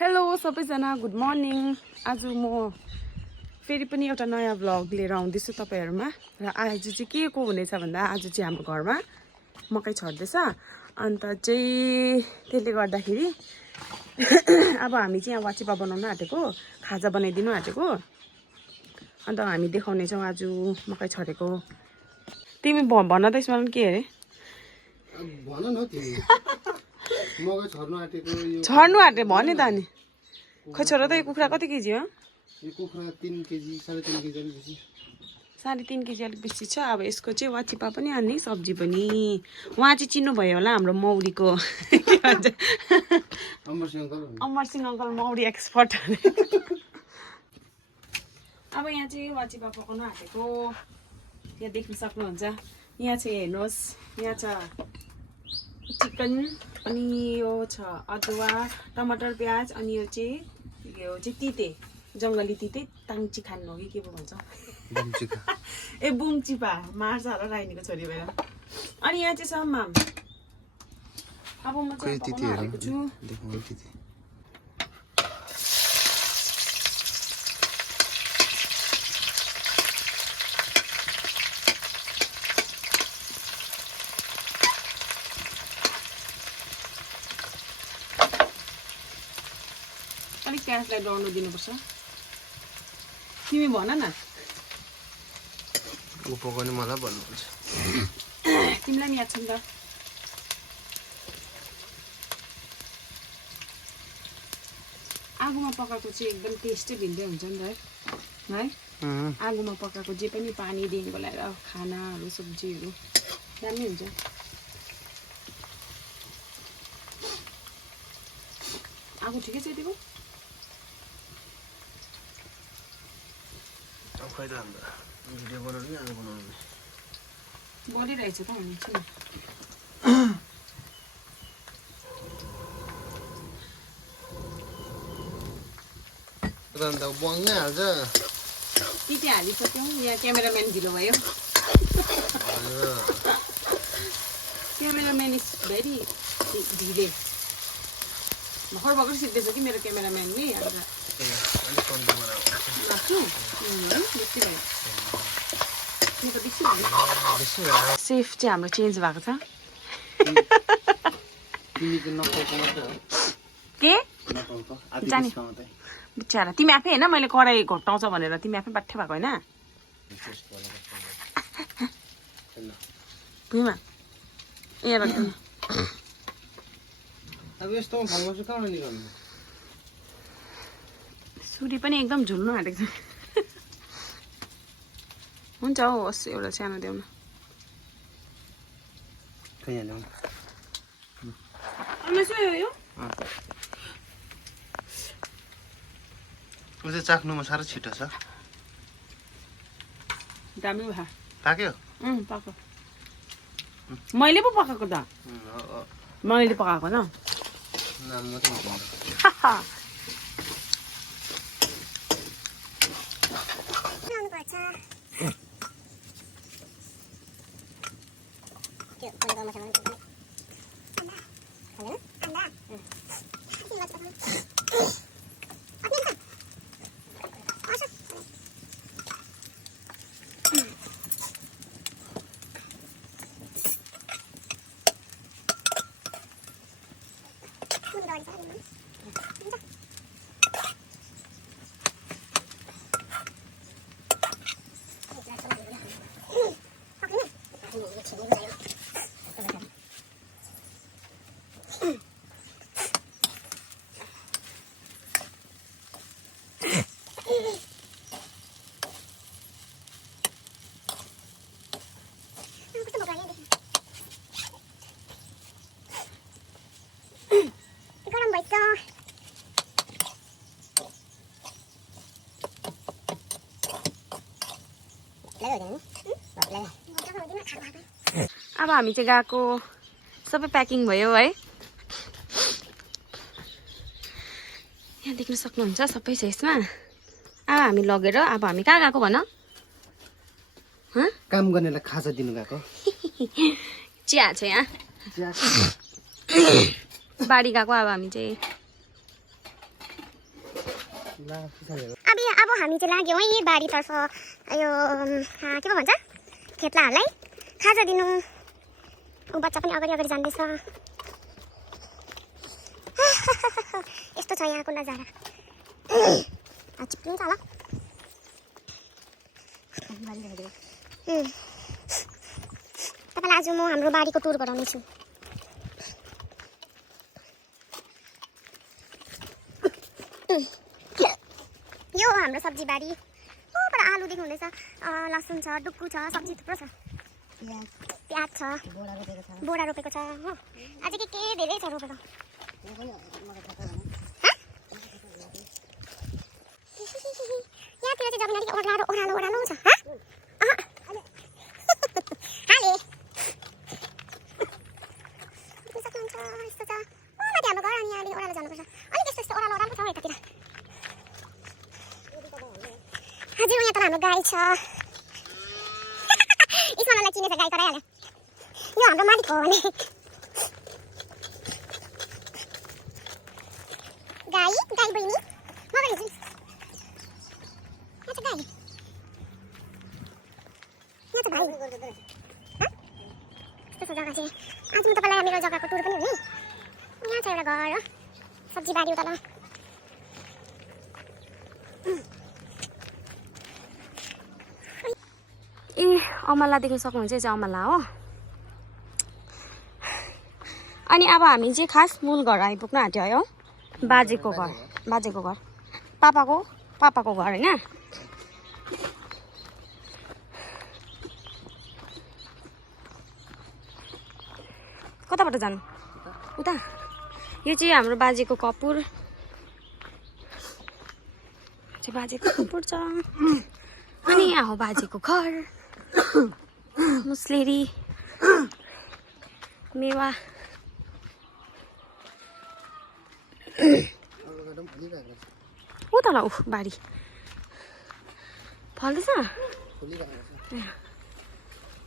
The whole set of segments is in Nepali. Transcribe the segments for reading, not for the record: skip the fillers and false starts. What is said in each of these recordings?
हेलो सबैजना गुड मर्निङ। आज म फेरि पनि एउटा नयाँ भ्लग लिएर आउँदैछु तपाईहरुमा र आज चाहिँ के को हुनेछ भन्दा आज चाहिँ हाम्रो घरमा मकै छर्दैछ अन्त चाहिँ त्यसले गर्दाखेरि अब हामी चाहिँ यहाँ वाचिपा बनाउन आँटेको खाजा बनाइदिनु आँटेको अन्त हामी देखाउने छौं आज मकै छरेको। तिमी भन त यसमा के अरे भन न तिमी मकै छर्नु आँटेको यो छर्नु आँटे भने त अनि खै छोरा त यो कुखुरा कति केजी हो? यो कुखुरा 3 केजी 3.5 केजी अलिक बेसी 3.5 केजी अलिक बेसी छ। अब यसको चाहिँ वाचिपा पनि हान्ने सब्जी पनि उहाँ चाहिँ चिन्नु भयो होला हाम्रो मौरीको के भन्छ अमरसिंह अङ्कल मौरी एक्सपर्ट। अब यहाँ चाहिँ वाचिपा पकाउन आँटेको यहाँ देख्न सक्नुहुन्छ। यहाँ चाहिँ हेर्नुहोस् यहाँ छ चिकन अनि यो छ अदुवा टमाटर प्याज अनि यो चाहिँ तिते जङ्गली तिते ताङची खानु हो कि के पो भन्छ ए बुङचिपा मार्छ होला राइनीको छोरी भएर। अनि यहाँ चाहिँ सम्माम अब म चाहिँ पकाउन हालेको छु। अलिक ग्यासलाई डढ्नु दिनुपर्छ। तिमी भन न उ पकाउने मलाई भन्नुपर्छ तिमीलाई नि याद छ नि त। आगोमा पकाएको चाहिँ एकदम टेस्टै भिन्दै हुन्छ नि त है आगोमा पकाएको जे पनि पानीदेखिको लिएर खानाहरू सब्जीहरू दामी हुन्छ। आगो ठिकै छ यतिको खै त अन्त भिडियो बनाउनु आज बनाउनु बलिरहेछ त हुन्छ नि। र अन्त बङ्गै हाल्छ तिते हालिसक्यौँ। यहाँ क्यामेराम्यान ढिलो भयो। क्यामेराम्यान इज भेरी ढिले भर्खर भर्खर सिक्दैछ कि मेरो क्यामेराम्यानले। अन्त सेफ चाहिँ हाम्रो चेन्ज भएको छ के जाने बिचारा। तिमी आफै होइन मैले कराई घटाउँछ भनेर तिमी आफै बाठ्य भएको होइन भुइँमा ए अब यस्तो ठाउँमा चाहिँ कहाँ निकाल्नु सुरी पनि एकदम झुल्नु आँटेको छ। हुन्छ हौ होस् एउटा सानो देऊ न चाख्नुमा साह्रो छिटो छ। दामी भा पाक्यो पकाएको मैले पो पकाएको त मैले पकाएको न नाम मात्रै अब हामी चाहिँ गएको सबै प्याकिङ भयो है। यहाँ देख्न सक्नुहुन्छ सबै छ यसमा। अब हामी लगेर अब हामी कहाँ गएको भन काम गर्नेलाई खाजा दिनु गएको चिया छ यहाँ बारी गएको अब हामी चाहिँ अब हामी चाहिँ लाग्यौँ है बारीतर्फ यो के पो भन्छ खेतलाहरूलाई खाजा दिनु बच्चा पनि अगाडि अगाडि जाँदैछ यस्तो छ यहाँको नजारा चिप्लिन्छ होला तपाईँलाई आज म हाम्रो बारीको टुर गराउनेछु यो हाम्रो सब्जी बारी ऊपर आलु देख्नुहुँदैछ लसुन छ डुक्कु छ सब्जी थुप्रो छ प्याज छ बोडा रोपेको छ हो अझै के धेरै छ रोपेको यहाँतिर चाहिँ जमिन अलिक ओह्रालो ओह्रालो ओह्रालो छ हाले सक्नुहुन्छ यस्तो छ माथि हाम्रो घर अनि यहाँदेखि ओह्रालो जानुपर्छ अलिक यस्तो यस्तो ओह्रालो ओह्रालो छ यतातिर हजुर यहाँ त हाम्रो गाई छ इस्मालाई चिनेछ गाई कराइहाल्यो यो हाम्रो मालिक हो भने गाई गाई बहिनी म पनि छु यहाँ छ गाई यहाँ छ भाइ त्यस्तो जग्गा चाहिँ आज म तपाईँलाई मेरो जग्गाको टुर पनि हुने यहाँ छ एउटा घर हो सब्जी बारी उता ल ए अमला देख्न सक्नुहुन्छ चाहिँ अमला हो अनि अब हामी चाहिँ खास मूल घर आइपुग्न आँट्यो है हो बाजेको घर पापाको घर होइन कताबाट जानु उता यो चाहिँ हाम्रो बाजेको कपुर छ अनि यहाँ हो बाजेको घर मुस्लेरी मेवा उता ल बारी फल्दैछ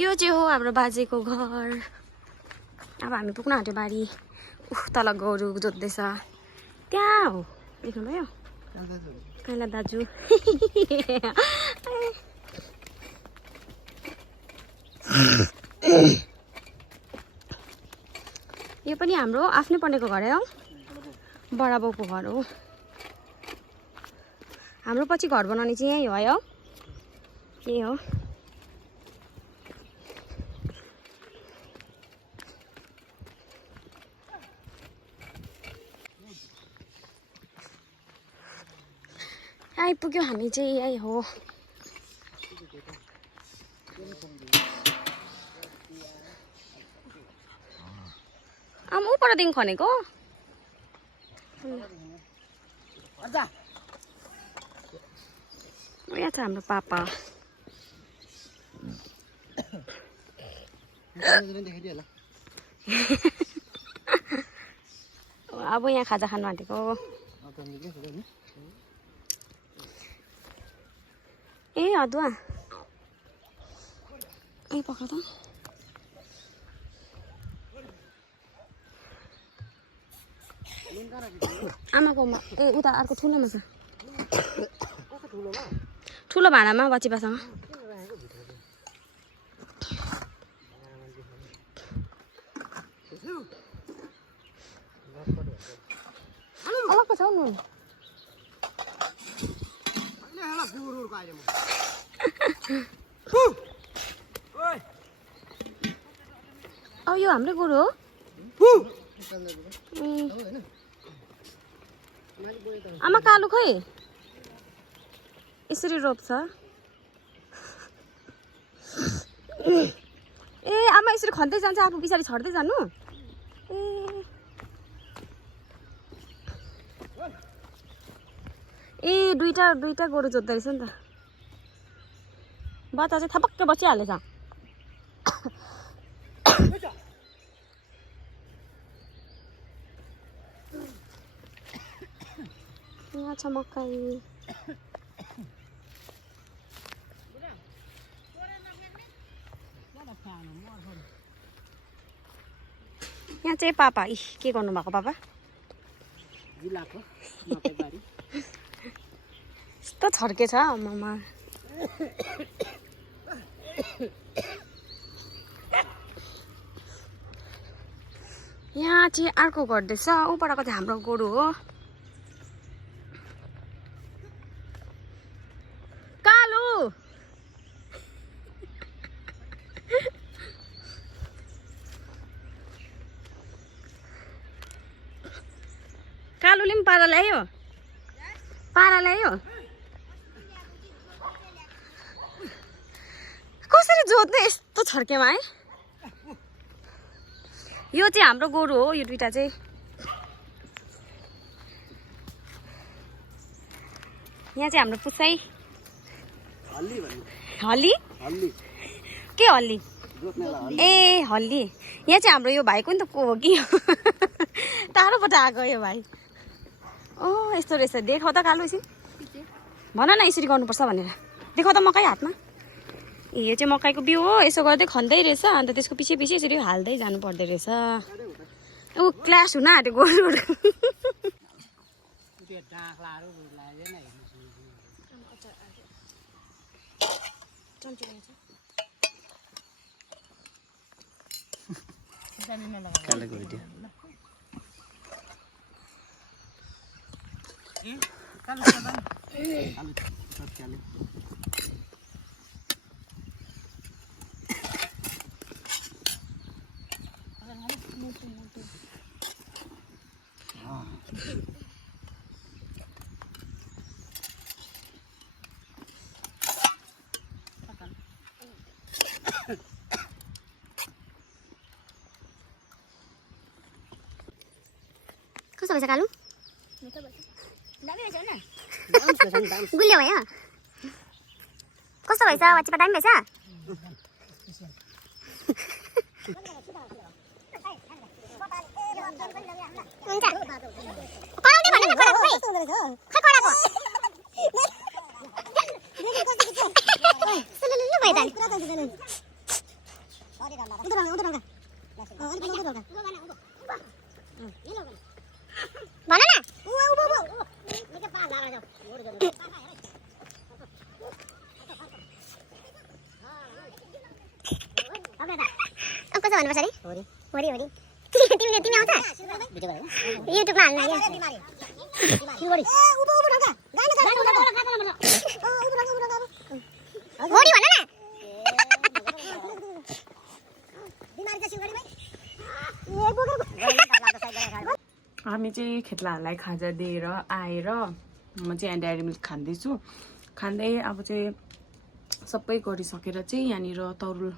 यो चाहिँ हो हाम्रो बाजेको घर अब हामी पुग्न आँट्यो बारी तल गोरु जोत्दैछ त्यहाँ हो देख्नुभयो कैला दाजु यो पनि हाम्रो आफ्नै पढेको घर हो बडा बाउको घर हो हाम्रो पछि घर बनाउने चाहिँ यही हो है हो यही हो आइपुग्यो हामी चाहिँ यही हो उपरदेखि खनेको यहाँ छ हाम्रो पापा अब यहाँ खाजा खानु आँटेको ए अदुवा ए पक्र त आमाकोमा ए उता अर्को ठुलोमा छ ठुलो भाँडामा बचिपासँग अलग्गै छ नुन यो हाम्रै गोरु हो आमा कालु खोइ यसरी रोप्छ ए आमा यसरी खन्दै जान्छ आफू पछाडि छड्दै जानु ए दुईटा गोरु जोत्दै रहेछ नि त बच्चा चाहिँ थपक्कै बसिहालेछ यहाँ छ मकै यहाँ चाहिँ पापा के गर्नु भएको पापा कस्तो छर्केछ आमामा यहाँ चाहिँ अर्को गर्दैछ उपाको चाहिँ हाम्रो गोरु हो कालु कालुले पनि पारा ल्यायो कसरी जोत्ने यस्तो छर्केमा है यो चाहिँ हाम्रो गोरु हो यो दुईटा चाहिँ यहाँ चाहिँ हाम्रो पुसाई हल्ली के हल्ली ए हल्ली यहाँ चाहिँ हाम्रो यो भाइको नि त को हो कि टाढोबाट आएको यो भाइ यस्तो रहेछ देखाउ त कालु एकछिन भन न यसरी गर्नुपर्छ भनेर देखाउ त मकै हातमा यो चाहिँ मकैको बिउ हो यसो गर्दै खन्दै रहेछ अन्त त्यसको पछि यसरी हाल्दै जानु पर्दो रहेछ ऊ क्लास हुन आँट्यो गोरुहरू कस्तो भएछ कालु गुलियो भयो कस्तो भएछ वाचिपा दामी भएछ हुन्छ कराउँदै भन न कराएको खै कराएको सुलुलुलु भयो त भन न कसो भन्नुपर्छ अरे होरी तिमी आउँछ युट्युबमा हाल्नु होरी भन न हामी चाहिँ खेतलाहरूलाई खाजा दिएर आएर म चाहिँ यहाँ डायरी मिल्क खाँदैछु खाँदै अब चाहिँ सबै गरिसकेर चाहिँ यहाँनिर तरुल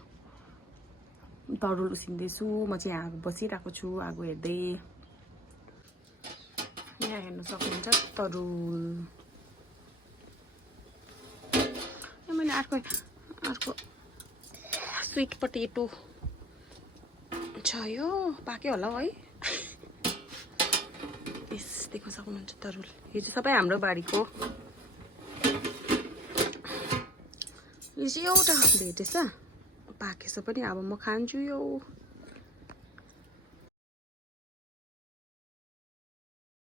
उसिन्दैछु म चाहिँ यहाँ बसिरहेको छु आगो हेर्दै यहाँ हेर्नु सक्नुहुन्छ तरुल मैले अर्को स्विट पोटेटो छ यो पाक्यो होला है यस देख्न सक्नुहुन्छ तरुल यो चाहिँ सबै हाम्रो बारीको यो चाहिँ एउटा भेटेछ पाकेछ पनि अब म खान्छु यो